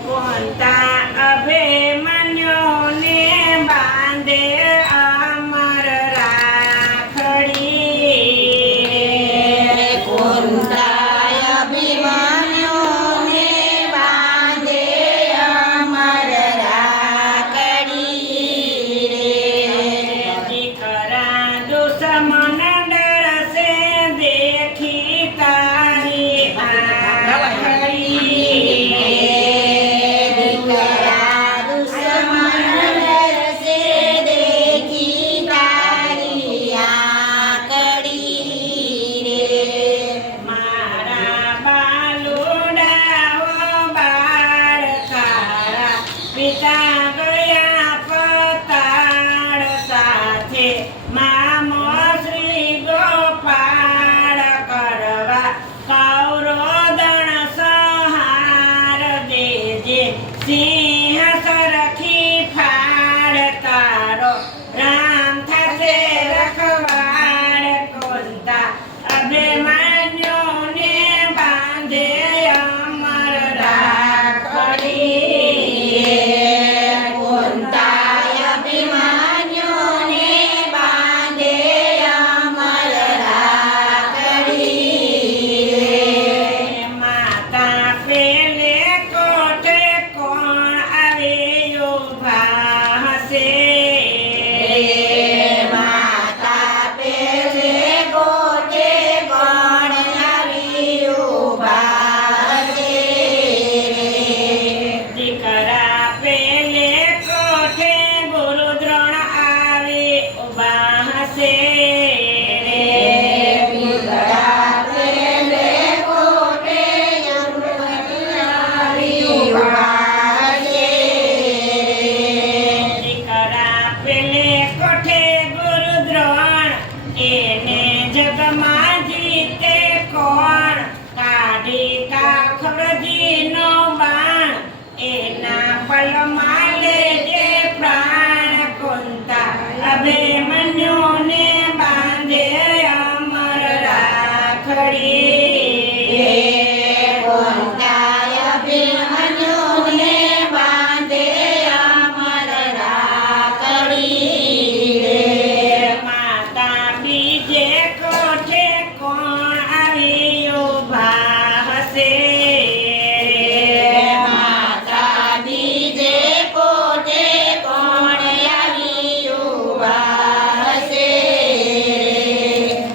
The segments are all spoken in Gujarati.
કોંતા અભિમન્યુને બાંધે અમર રાખડી કુંતા અભિમન્યુને બાંધે અમર રાખડી રે દીકરા દુશ્મન ડરસે દેખી તારી આંખડી દીકરા દુશ્મન ડરસે દેખી તારી આંકડી રે મારા બાલુડાઓ બાળ તારા પિતા ગયા પતાળ સાથે મામો શ્રી ગોપાળ કરવા કૌરોદણ સહાર દેજે સિંહ સરખી ફાળ તારો રામ થશે રખવાડ કોંતા અભિમન્યુને બાંધે અમર રાખડી કુંતા અભિમન્યુને બાંધે અમર રાખડી રે માતા પેલે કોઠે કોણ આવે ઉભા હશે માતા પેલે ગોટે કોણ આવી ઊભા છે દીકરા પેલે કોઠે ગુરુ દ્રોણ આવે ઉભા હશે દીકરા પેલે ગોટે આવી ઊભા છે દીકરા પેલે કોઠે ગુરુ દ્રોણ એને જગમાં જીતે કોણ કાઢી કાખરજીનો બાણ એના પલમાં લેજે પ્રાણ કોંતા અભિમન્યુને બાંધે અમર રાખડી કુંતા અભિમન્યુને બાંધે અમર રાખડી રે માતા બીજે કોઠે કોણ આવી ઉભા હશે માતા બીજે કોટે કોણ આવી ઊભા હશે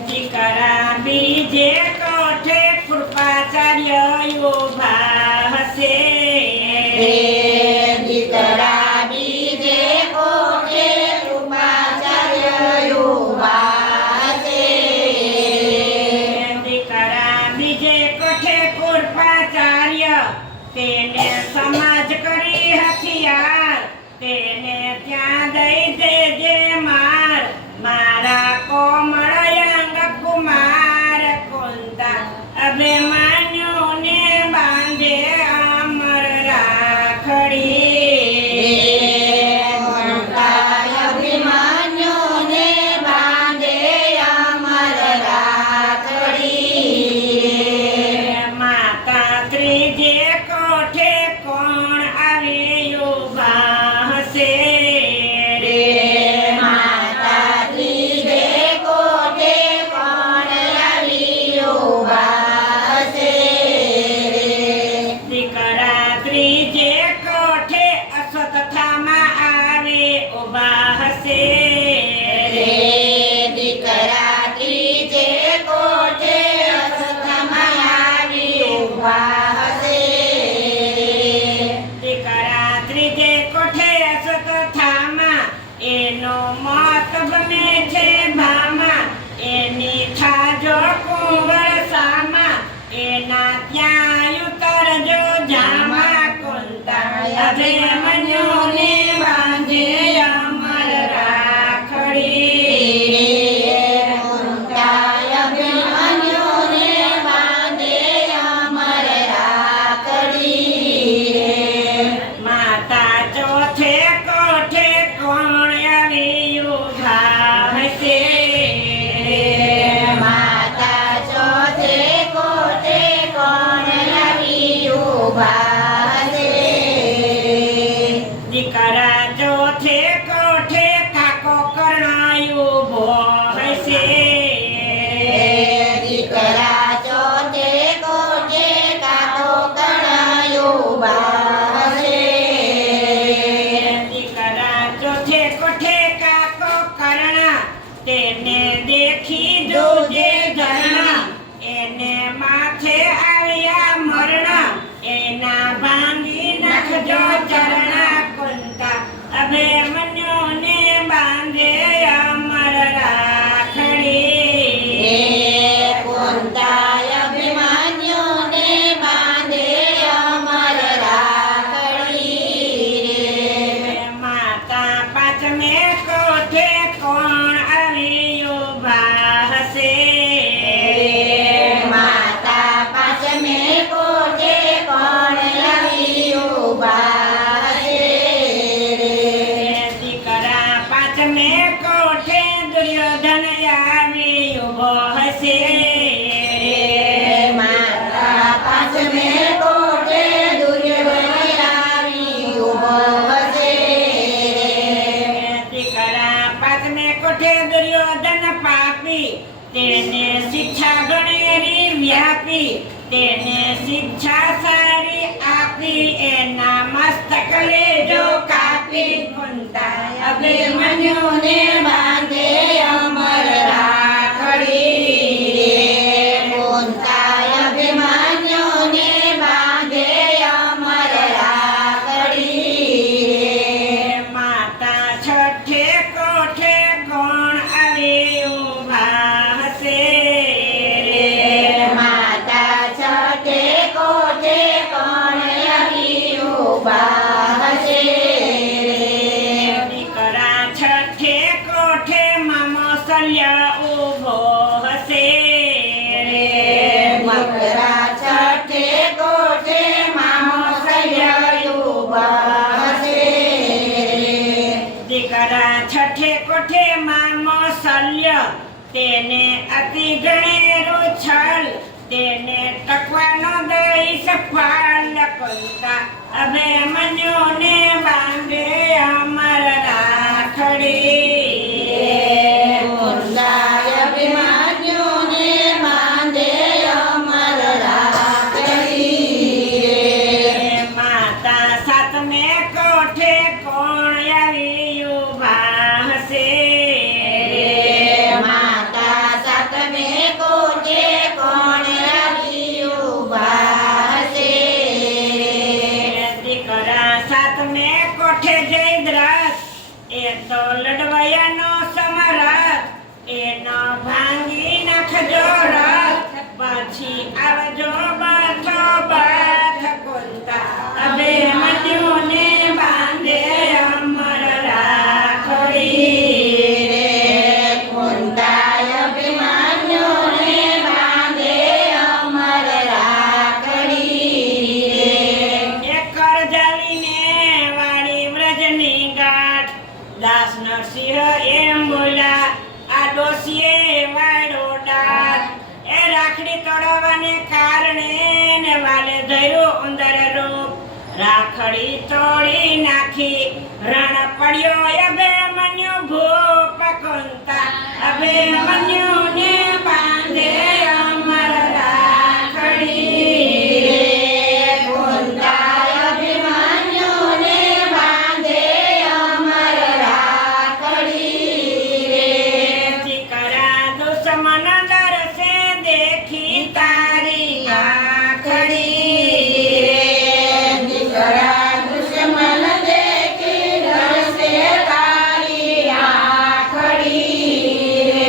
દીકરા બીજે કોઠે કૃપાચાર્ય ઉભા હશે દીકરા બીજે કોટે કૃપાચાર્ય ઊભા હશે દીકરા બીજે કોઠે કૃપાચાર્ય તેને સમાજ કરી હથિયાર તેને ત્યાં દઈ દેજે માર મારા કોમળ અંગ કુમાર કોંતા અભિમન્યુને બાંધે અમર રાખડી કુંતા અભિમન્યુને બાંધે અમર રાખડી માતા ત્રીજે કોઠે ચરણા કુંતા અભિમન્યુને બાંધે અમર રાખડી કુંતાય અભિમન્યુને બાંધે અમર રાખડી રે માતા પાંચમે કોઠે કોણ આવી ઉભા હશે માતા પાંચમે કોઠે કોણ આવી ઊભા છે રે દીકરા પાંચમે કોઠે દુર્યોધન આવી ઉભો હશે માતા પાંચમે કોઠે દુર્યોધન આવી ઊભો છે દીકરા પાંચમે કોઠે દુર્યોધન પાપી તેને શિક્ષા ગણેરી વ્યાપી તેને શિક્ષા સારી આપી એના મસ્તક લેજો કાપી કુંતા અભિમન્યુને બાંધે અમર રાખડી રે કુંતાય અભિમન્યુને બાંધે અમર રાખડી રે માતા છઠ્ઠે કોઠે કોણ આવી ઉભા હશે રે માતા છઠે કોઠે કોણ આવી ઊભા છે રે દીકરા છઠ્ઠે કોઠે મામો સલ્ય ઉભો હશે રે મકરા છઠે કોઠે મામો સલ્ય ઊભા છે રે દીકરા છઠ્ઠે કોઠે મામો સલ્ય તેને અતિ ગણેરું છલ તેને ટકવાનો દઈ સફળ કુંતા અભિમન્યુને બાંધે અમર રાખડી કુંતાય અભિમન્યુને બાંધે અમર રાખડી રે માતા સાતમે કોઠે કોણ આવી ઉભા હશે માતા સાતમે કોઠે કોણ આવી ઊભા છે દીકરા સાતમે કોઠે જયદ્રથ એ તો લડવૈયાનો સમરથ એનો ભાંગી નાખજો રથ પછી આવજો બાથો બાથ કુંતા અભિમન્યુને બાંધે અમર રાખડી રે કુંતાય અભિમન્યુને બાંધે અમર રાખડી રે એકર જાલીને વાળી વ્રજની ગાંઠ દાસ નરસિંહ એમ બોલ્યા આ ડોસીએ વાળો દાંત એ રાખડી તોડવાને કારણે ને વાલે ધર્યું ઉંદર રૂપ રાખડી તોડી નાખી રણ પડ્યો અભિમન્યુ ભૂપ કુંતા અભિમન્યુને બાંધે અમર રાખડી રે કુંતાય અભિમન્યુને બાંધે અમર રાખડી રે દીકરા દુશ્મન ડરશે દેખી તારી આખડી રે દીકરા દુશ્મન દેખી ડરશે તારી આખડી રે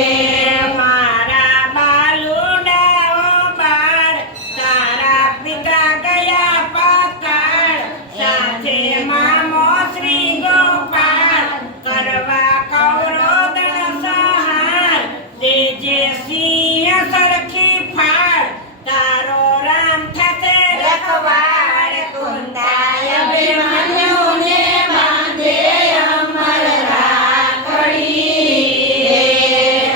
મારા બાલુડાઓ બાળ તારા પિતા ગયા પાતાળ સાથે મામો શ્રી ગોપાળ કરવા કૌરવ સંહાર દેજે સિંહ સરખી ફાળ તારો રામ થશે રખવાડ કુંતાય અભિમન્યુને બાંધે અમર રાખડી રે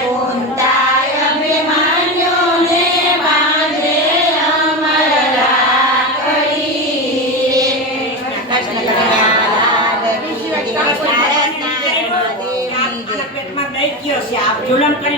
કુંતાય અભિમન્યુને બાંધે અમર રાખડી રે કૃષ્ણ કનૈયા લાલ કી જય. પેટમાં દઈ ગયો છે જુલમ કરી